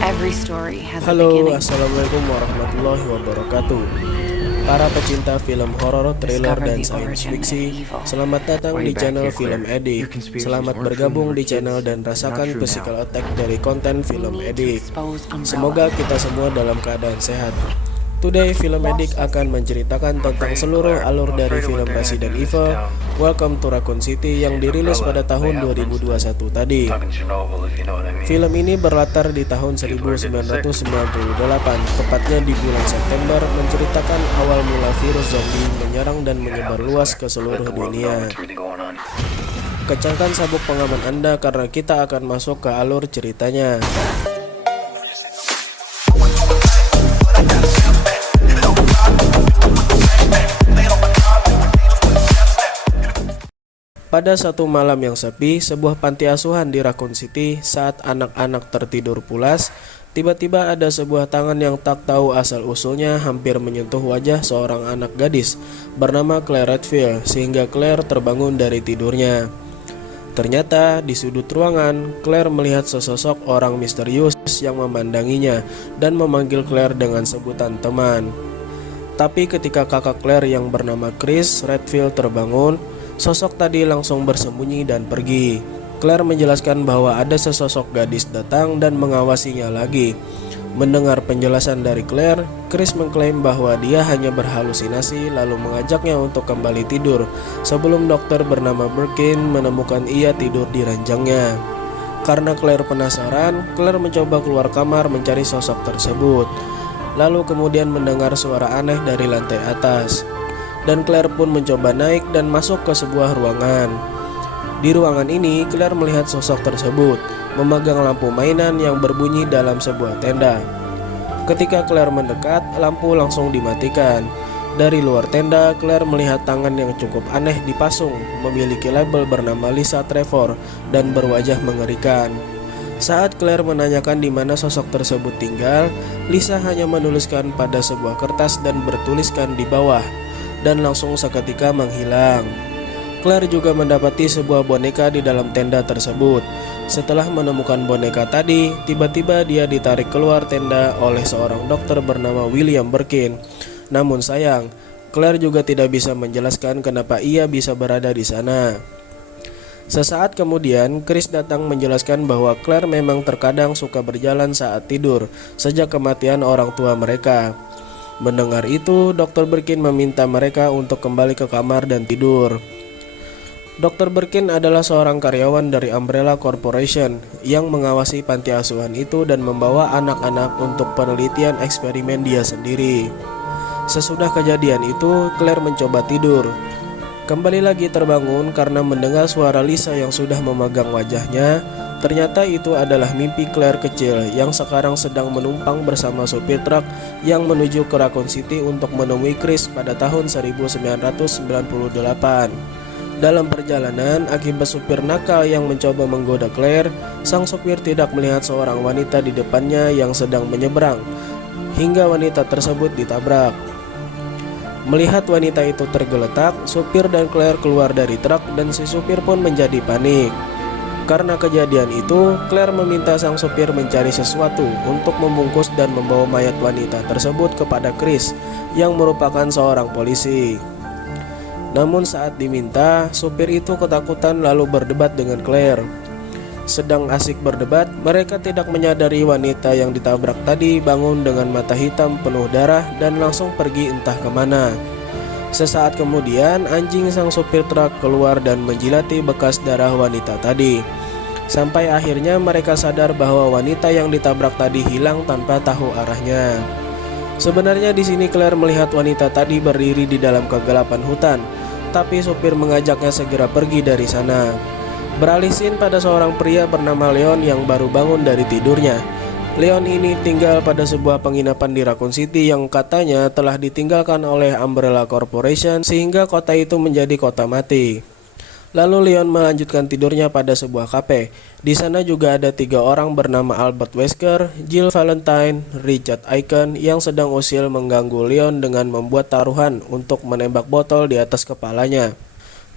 Every story has a Halo, beginning. assalamualaikum warahmatullahi wabarakatuh. Para pecinta film horor, thriller, Discover dan the science origin fiction, of evil. selamat datang di channel Film Edik. conspiracies Selamat weren't true bergabung when we di were channel kids. dan They're not rasakan true physical now. attack dari konten Film We need to Edik. expose Umbrella. Semoga kita semua dalam keadaan sehat. Today, Film Edik akan menceritakan tentang seluruh alur dari film Resident Evil Welcome to Raccoon City yang dirilis pada tahun 2021 tadi. Film ini berlatar di tahun 1998, tepatnya di bulan September, menceritakan awal mula virus zombie menyerang dan menyebar luas ke seluruh dunia. Kencangkan sabuk pengaman Anda karena kita akan masuk ke alur ceritanya. Pada satu malam yang sepi, sebuah panti asuhan di Raccoon City, saat anak-anak tertidur pulas, tiba-tiba ada sebuah tangan yang tak tahu asal-usulnya hampir menyentuh wajah seorang anak gadis bernama Claire Redfield, sehingga Claire terbangun dari tidurnya. Ternyata di sudut ruangan, Claire melihat sesosok orang misterius yang memandanginya dan memanggil Claire dengan sebutan teman. Tapi ketika kakak Claire yang bernama Chris Redfield terbangun, sosok tadi langsung bersembunyi dan pergi. Claire menjelaskan bahwa ada sesosok gadis datang dan mengawasinya lagi. Mendengar penjelasan dari Claire, Chris mengklaim bahwa dia hanya berhalusinasi lalu mengajaknya untuk kembali tidur sebelum dokter bernama Birkin menemukan ia tidur di ranjangnya. Karena Claire penasaran, Claire mencoba keluar kamar mencari sosok tersebut. Lalu kemudian mendengar suara aneh dari lantai atas. Dan Claire pun mencoba naik dan masuk ke sebuah ruangan. Di ruangan ini, Claire melihat sosok tersebut memegang lampu mainan yang berbunyi dalam sebuah tenda. Ketika Claire mendekat, lampu langsung dimatikan. Dari luar tenda, Claire melihat tangan yang cukup aneh dipasung, memiliki label bernama Lisa Trevor dan berwajah mengerikan. Saat Claire menanyakan di mana sosok tersebut tinggal, Lisa hanya menuliskan pada sebuah kertas dan bertuliskan di bawah, dan langsung seketika menghilang. Claire juga mendapati sebuah boneka di dalam tenda tersebut. Setelah menemukan boneka tadi, tiba-tiba dia ditarik keluar tenda oleh seorang dokter bernama William Birkin. Namun sayang, Claire juga tidak bisa menjelaskan kenapa ia bisa berada di sana. Sesaat kemudian, Chris datang menjelaskan bahwa Claire memang terkadang suka berjalan saat tidur sejak kematian orang tua mereka. Mendengar itu, Dr. Birkin meminta mereka untuk kembali ke kamar dan tidur. Dr. Birkin adalah seorang karyawan dari Umbrella Corporation yang mengawasi panti asuhan itu dan membawa anak-anak untuk penelitian eksperimen dia sendiri. Sesudah kejadian itu, Claire mencoba tidur. Kembali lagi terbangun karena mendengar suara Lisa yang sudah memegang wajahnya. Ternyata itu adalah mimpi Claire kecil yang sekarang sedang menumpang bersama supir truk yang menuju ke Raccoon City untuk menemui Chris pada tahun 1998. Dalam perjalanan, akibat supir nakal yang mencoba menggoda Claire, sang supir tidak melihat seorang wanita di depannya yang sedang menyeberang, hingga wanita tersebut ditabrak. Melihat wanita itu tergeletak, supir dan Claire keluar dari truk dan si supir pun menjadi panik. Karena kejadian itu, Claire meminta sang supir mencari sesuatu untuk membungkus dan membawa mayat wanita tersebut kepada Chris yang merupakan seorang polisi. Namun saat diminta, supir itu ketakutan lalu berdebat dengan Claire. Sedang asik berdebat, mereka tidak menyadari wanita yang ditabrak tadi bangun dengan mata hitam penuh darah dan langsung pergi entah kemana. Sesaat kemudian, anjing sang supir truk keluar dan menjilati bekas darah wanita tadi. Sampai akhirnya mereka sadar bahwa wanita yang ditabrak tadi hilang tanpa tahu arahnya. Sebenarnya di sini Claire melihat wanita tadi berdiri di dalam kegelapan hutan, tapi supir mengajaknya segera pergi dari sana. Beralih scene pada seorang pria bernama Leon yang baru bangun dari tidurnya. Leon ini tinggal pada sebuah penginapan di Raccoon City yang katanya telah ditinggalkan oleh Umbrella Corporation sehingga kota itu menjadi kota mati. Lalu Leon melanjutkan tidurnya pada sebuah kafe. Di sana juga ada 3 orang bernama Albert Wesker, Jill Valentine, Richard Aiken yang sedang usil mengganggu Leon dengan membuat taruhan untuk menembak botol di atas kepalanya.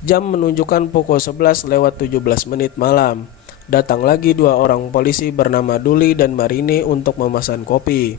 Jam menunjukkan pukul 11 lewat 17 menit malam. Datang lagi dua orang polisi bernama Dully dan Marini untuk memesan kopi.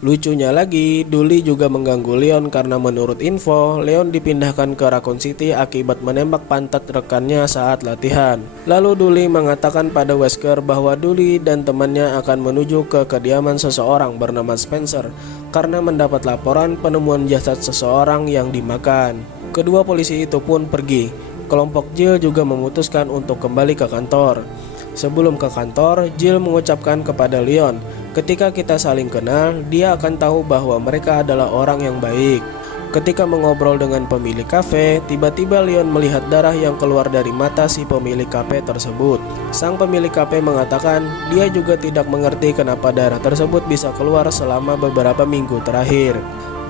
Lucunya lagi, Dully juga mengganggu Leon karena menurut info, Leon dipindahkan ke Raccoon City akibat menembak pantat rekannya saat latihan. Lalu Dully mengatakan pada Wesker bahwa Dully dan temannya akan menuju ke kediaman seseorang bernama Spencer karena mendapat laporan penemuan jasad seseorang yang dimakan. Kedua polisi itu pun pergi. Kelompok Jill juga memutuskan untuk kembali ke kantor. Sebelum ke kantor, Jill mengucapkan kepada Leon, ketika kita saling kenal, dia akan tahu bahwa mereka adalah orang yang baik. Ketika mengobrol dengan pemilik kafe, tiba-tiba Leon melihat darah yang keluar dari mata si pemilik kafe tersebut. Sang pemilik kafe mengatakan dia juga tidak mengerti kenapa darah tersebut bisa keluar selama beberapa minggu terakhir.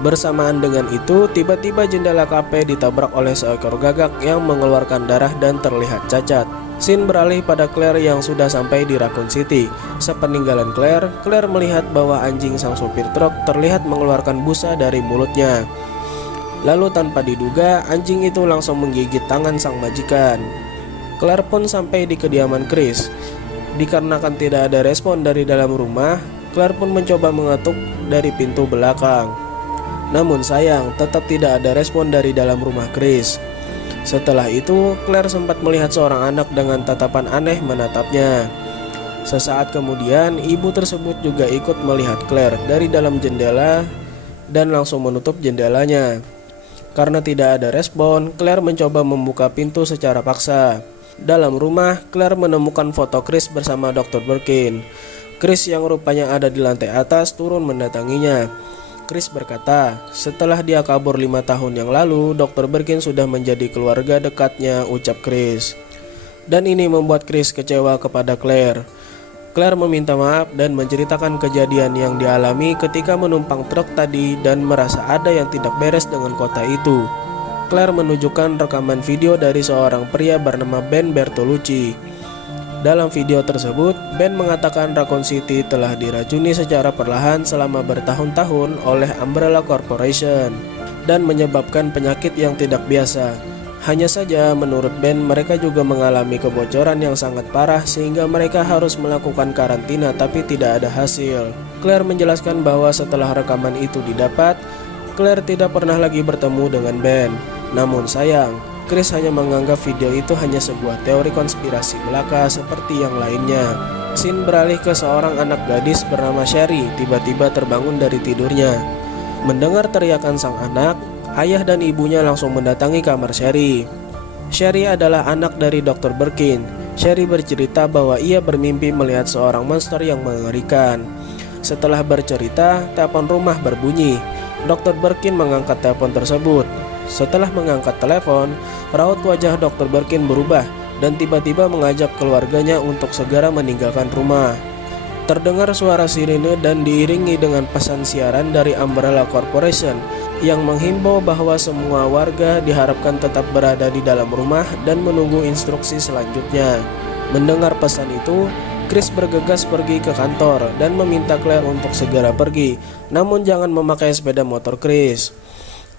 Bersamaan dengan itu, tiba-tiba jendela kafe ditabrak oleh seekor gagak yang mengeluarkan darah dan terlihat cacat. Scene beralih pada Claire yang sudah sampai di Raccoon City. Sepeninggalan Claire, Claire melihat bahwa anjing sang supir truk terlihat mengeluarkan busa dari mulutnya. Lalu tanpa diduga, anjing itu langsung menggigit tangan sang majikan. Claire pun sampai di kediaman Chris. Dikarenakan tidak ada respon dari dalam rumah, Claire pun mencoba mengetuk dari pintu belakang. Namun sayang, tetap tidak ada respon dari dalam rumah Chris. Setelah itu, Claire sempat melihat seorang anak dengan tatapan aneh menatapnya. Sesaat kemudian, ibu tersebut juga ikut melihat Claire dari dalam jendela dan langsung menutup jendelanya. Karena tidak ada respon, Claire mencoba membuka pintu secara paksa. Dalam rumah, Claire menemukan foto Chris bersama Dr. Birkin. Chris yang rupanya ada di lantai atas turun mendatanginya. Chris berkata, setelah dia kabur 5 tahun yang lalu, Dr. Birkin sudah menjadi keluarga dekatnya, ucap Chris. Dan ini membuat Chris kecewa kepada Claire. Claire meminta maaf dan menceritakan kejadian yang dialami ketika menumpang truk tadi dan merasa ada yang tidak beres dengan kota itu. Claire menunjukkan rekaman video dari seorang pria bernama Ben Bertolucci. Dalam video tersebut, Ben mengatakan Raccoon City telah diracuni secara perlahan selama bertahun-tahun oleh Umbrella Corporation dan menyebabkan penyakit yang tidak biasa. Hanya saja menurut Ben, mereka juga mengalami kebocoran yang sangat parah sehingga mereka harus melakukan karantina tapi tidak ada hasil. Claire menjelaskan bahwa setelah rekaman itu didapat, Claire tidak pernah lagi bertemu dengan Ben. Namun sayang, Chris hanya menganggap video itu hanya sebuah teori konspirasi belaka seperti yang lainnya. Scene beralih ke seorang anak gadis bernama Sherry tiba-tiba terbangun dari tidurnya. Mendengar teriakan sang anak, ayah dan ibunya langsung mendatangi kamar Sherry. Sherry adalah anak dari Dr. Birkin. Sherry bercerita bahwa ia bermimpi melihat seorang monster yang mengerikan. Setelah bercerita, telepon rumah berbunyi. Dr. Birkin mengangkat telepon tersebut. Setelah mengangkat telepon, raut wajah Dr. Birkin berubah dan tiba-tiba mengajak keluarganya untuk segera meninggalkan rumah. Terdengar suara sirine dan diiringi dengan pesan siaran dari Umbrella Corporation yang menghimbau bahwa semua warga diharapkan tetap berada di dalam rumah dan menunggu instruksi selanjutnya. Mendengar pesan itu, Chris bergegas pergi ke kantor dan meminta Claire untuk segera pergi, namun jangan memakai sepeda motor Chris.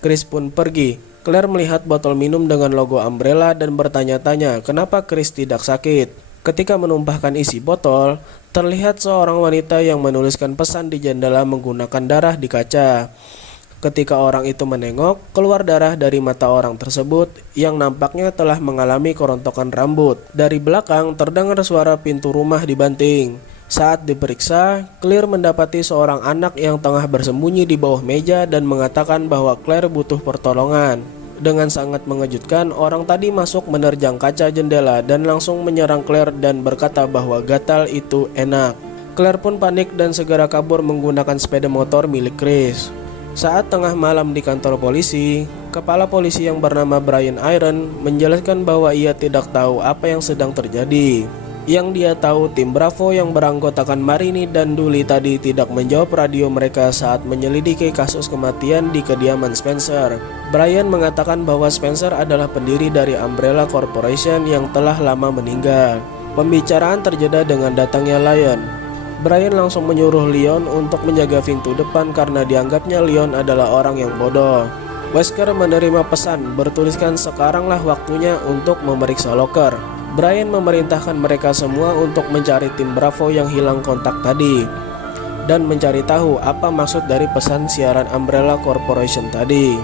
Chris pun pergi. Claire melihat botol minum dengan logo Umbrella dan bertanya-tanya kenapa Chris tidak sakit. Ketika menumpahkan isi botol, terlihat seorang wanita yang menuliskan pesan di jendela menggunakan darah di kaca. Ketika orang itu menengok, keluar darah dari mata orang tersebut yang nampaknya telah mengalami kerontokan rambut. Dari belakang terdengar suara pintu rumah dibanting. Saat diperiksa, Claire mendapati seorang anak yang tengah bersembunyi di bawah meja dan mengatakan bahwa Claire butuh pertolongan. Dengan sangat mengejutkan, orang tadi masuk menerjang kaca jendela dan langsung menyerang Claire dan berkata bahwa gatal itu enak. Claire pun panik dan segera kabur menggunakan sepeda motor milik Chris. Saat tengah malam di kantor polisi, kepala polisi yang bernama Brian Iron menjelaskan bahwa ia tidak tahu apa yang sedang terjadi. Yang dia tahu, tim Bravo yang beranggotakan Marini dan Dully tadi tidak menjawab radio mereka saat menyelidiki kasus kematian di kediaman Spencer. Brian mengatakan bahwa Spencer adalah pendiri dari Umbrella Corporation yang telah lama meninggal. Pembicaraan terjeda dengan datangnya Leon. Brian langsung menyuruh Leon untuk menjaga pintu depan karena dianggapnya Leon adalah orang yang bodoh. Wesker menerima pesan bertuliskan sekaranglah waktunya untuk memeriksa loker. Brian memerintahkan mereka semua untuk mencari tim Bravo yang hilang kontak tadi dan mencari tahu apa maksud dari pesan siaran Umbrella Corporation tadi.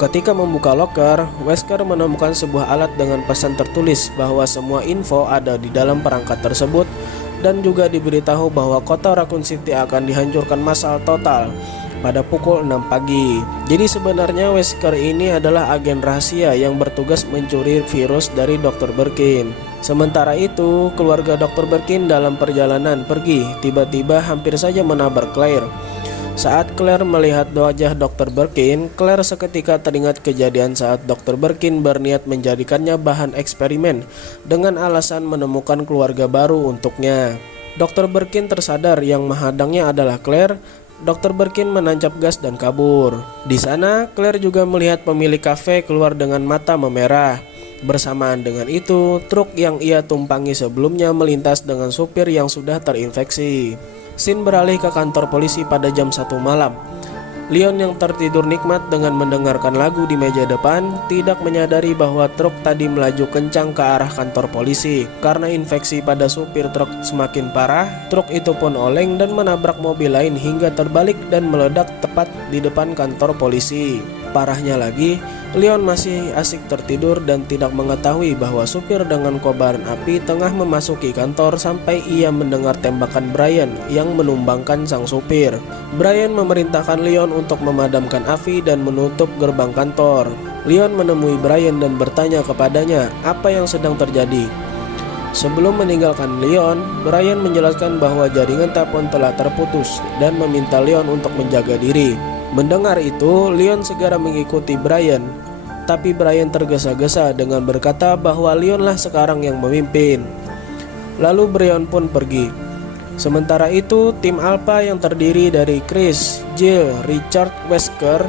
Ketika membuka loker, Wesker menemukan sebuah alat dengan pesan tertulis bahwa semua info ada di dalam perangkat tersebut dan juga diberitahu bahwa kota Raccoon City akan dihancurkan massal total pada pukul 6 pagi. Jadi sebenarnya Wesker ini adalah agen rahasia yang bertugas mencuri virus dari Dr. Birkin. Sementara itu, keluarga Dr. Birkin dalam perjalanan pergi tiba-tiba hampir saja menabrak Claire. Saat Claire melihat wajah Dr. Birkin, Claire seketika teringat kejadian saat Dr. Birkin berniat menjadikannya bahan eksperimen dengan alasan menemukan keluarga baru untuknya. Dr. Birkin tersadar yang menghadangnya adalah Claire. Dr. Birkin menancap gas dan kabur. Di sana, Claire juga melihat pemilik kafe keluar dengan mata memerah. Bersamaan dengan itu, truk yang ia tumpangi sebelumnya melintas dengan supir yang sudah terinfeksi. Scene beralih ke kantor polisi pada jam 1 malam. Leon yang tertidur nikmat dengan mendengarkan lagu di meja depan tidak menyadari bahwa truk tadi melaju kencang ke arah kantor polisi. Karena infeksi pada supir truk semakin parah, truk itu pun oleng dan menabrak mobil lain hingga terbalik dan meledak tepat di depan kantor polisi. Parahnya lagi, Leon masih asik tertidur dan tidak mengetahui bahwa supir dengan kobaran api tengah memasuki kantor sampai ia mendengar tembakan Brian yang menumbangkan sang supir. Brian memerintahkan Leon untuk memadamkan api dan menutup gerbang kantor. Leon menemui Brian dan bertanya kepadanya apa yang sedang terjadi. Sebelum meninggalkan Leon, Brian menjelaskan bahwa jaringan telepon telah terputus dan meminta Leon untuk menjaga diri. Mendengar itu, Leon segera mengikuti Brian. Tapi Brian tergesa-gesa dengan berkata bahwa Leonlah sekarang yang memimpin. Lalu Brian pun pergi. Sementara itu, tim Alpha yang terdiri dari Chris, Jill, Richard, Wesker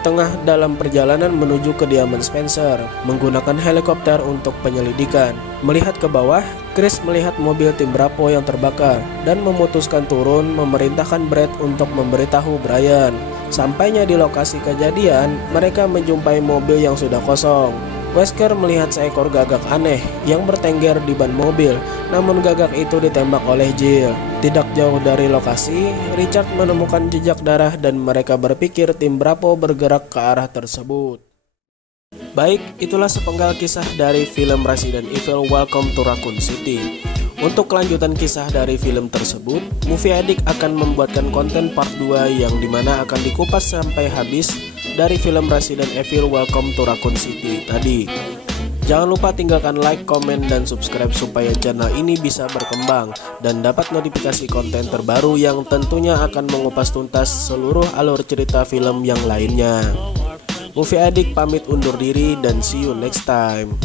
tengah dalam perjalanan menuju kediaman Spencer menggunakan helikopter untuk penyelidikan. Melihat ke bawah, Chris melihat mobil tim Bravo yang terbakar dan memutuskan turun memerintahkan Brad untuk memberitahu Brian. Sampainya di lokasi kejadian, mereka menjumpai mobil yang sudah kosong. Wesker melihat seekor gagak aneh yang bertengger di ban mobil, namun gagak itu ditembak oleh Jill. Tidak jauh dari lokasi, Richard menemukan jejak darah dan mereka berpikir tim Bravo bergerak ke arah tersebut. Baik, itulah sepenggal kisah dari film Resident Evil Welcome to Raccoon City. Untuk kelanjutan kisah dari film tersebut, Movie Addict akan membuatkan konten part 2 yang dimana akan dikupas sampai habis dari film Resident Evil Welcome to Raccoon City tadi. Jangan lupa tinggalkan like, komen, dan subscribe supaya channel ini bisa berkembang dan dapat notifikasi konten terbaru yang tentunya akan mengupas tuntas seluruh alur cerita film yang lainnya. Movie Addict pamit undur diri dan see you next time.